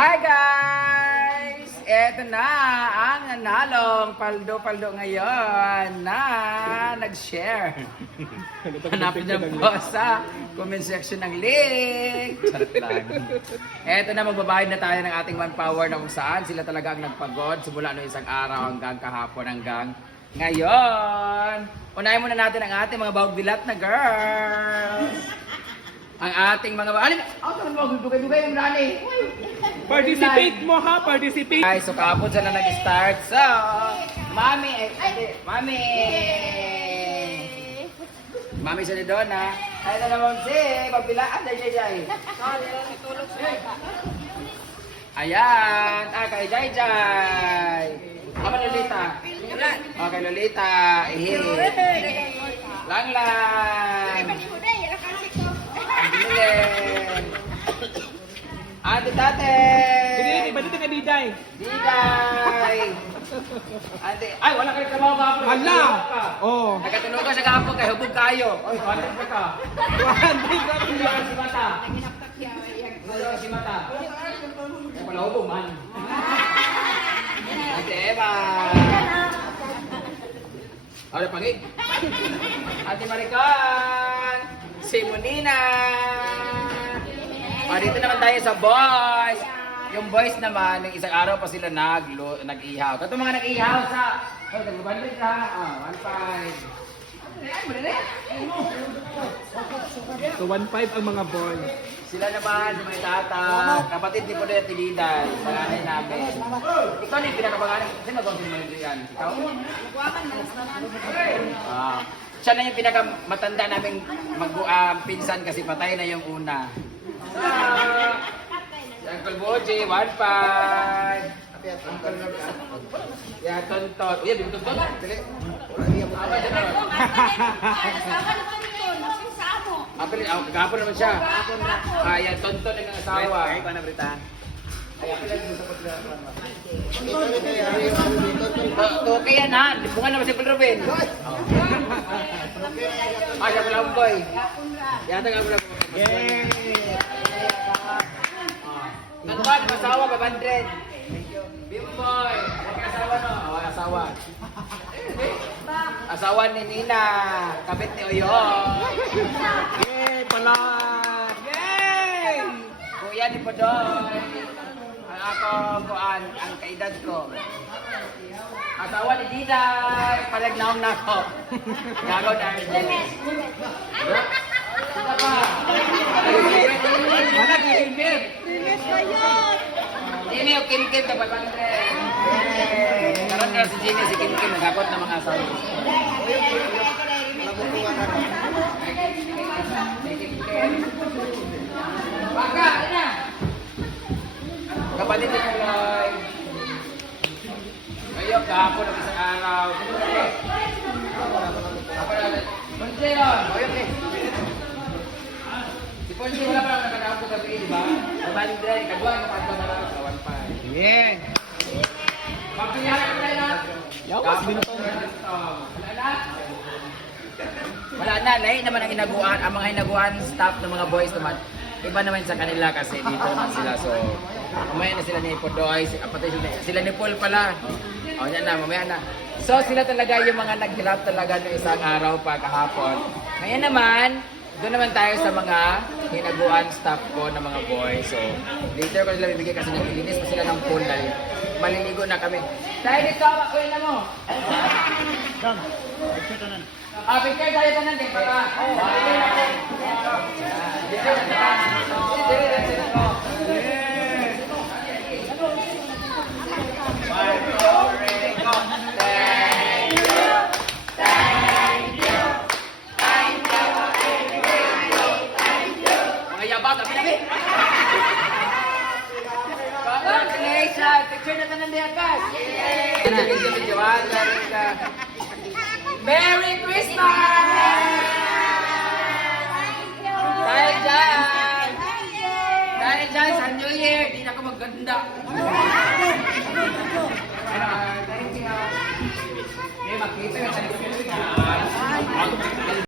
Hi guys! Eto na ang nanalong paldo-paldo ngayon na nag-share. Hanapin niyo po sa comment section ng link. Charot lang. Eto na, magbabayad na tayo ng ating manpower na kung saan sila talaga ang nagpagod simula noong isang araw hanggang kahapon hanggang ngayon. Unahin muna natin ang ating mga bawag-bilat na girls. Ang ating mga... Alin! Dugay-dugay yung rani! Participate mo ha, participate. Guys, so kahapon sila nag-start. So, Mami! Mami! Mami siya ni Donna. Ay na naman si Papilaan. Ayan! Kay Jai Jai! Ama Lolita! Kay Lolita! Lang! Bilin! Ate Tate! Didi, ba't ito ka Diday? Diday! Ate, ay wala kayo trabaho kahapon. Hala! Oo. Nagkatunog ka sa kahapon kay hubog kayo. Oy, content ka ka. Hindi ka si Mata. Hindi ka si Mata. Ay pala hubog man. Ate Eva! Ate Pangit! Ate Marican! Si Monina! Dito naman tayo sa boys. Yung boys naman, ng isang araw pa sila nag-ihaw. Ito mga nag-ihaw sa... Oh, nag-1.5 ha. 1.5. So 1.5 ang mga boys. Sila naman, si may tata, kapatid ni Podet Tilida, panganay namin. Ikaw na yung pinakapanganay. Sino ba ang yan? Ikaw? Siya na yung pinakamatanda namin pinsan kasi patay na yung una. Si Uncle Boji, 1.5. Yeah, Tonton. Uy, di mo Tonton? Dili. Kahapon naman siya. Yan, Tonton ang asawa. Ay, ko na Britan. Okay yan ha. Bungan naman si Paul Ruben. Siya pala ang boy. Yata nga pala. Yay! Nagkuhan ng asawa, 500. Bimboy. Ang asawa no? Asawa. Asawa ni Nina. Kapit ni Oyo. Yay! Pala! Yay! Kuya ni Podoy. Ang ako, kuan, ang kaedad ko. Asawa ni Diday. Palagnaong na ako. Gagaw na. Sino pa? Mana Kim-Kim? Jimmy o Kim-Kim ka 500. Karoon na si Jimmy, si Kim-Kim. Nagkakot ng mga asawa. Baka, ano na? Kapatid ni Kulay. Ngayon, kahapon ng isang araw. Ponce yun. Si Ponce wala pa lang nakakapos sa gabi, di ba? Mabaling dry. Kadwa, nakakapos na lang sa 1.5. Yeah! Pagpinyahan ko na lang. Yawas, binutong. Wala na? Wala na. Lahi naman ang hinaguan. Ang mga hinaguan staff ng mga boys naman. Iba naman sa kanila kasi dito naman sila. So, mamaya na sila ni Podoy. Sila ni Paul pala. O, yan na. Mamaya na. So, sila talaga yung mga naghirap talaga ng isang araw pa kahapon. Ngayon naman, doon naman tayo sa mga hinaguan staff ko ng mga boys. So, later ko sila bibigay kasi naglilinis pa sila ng pool dahil maliligo na kami. Dahil dito, uwi na mo. Picture tayo ka nandiyan para. Mga yabag, abi-abi. Congratulations! Picture na tanan diyan guys. Merry Christmas! Dahil dyan, sa New Year, di na ako maganda.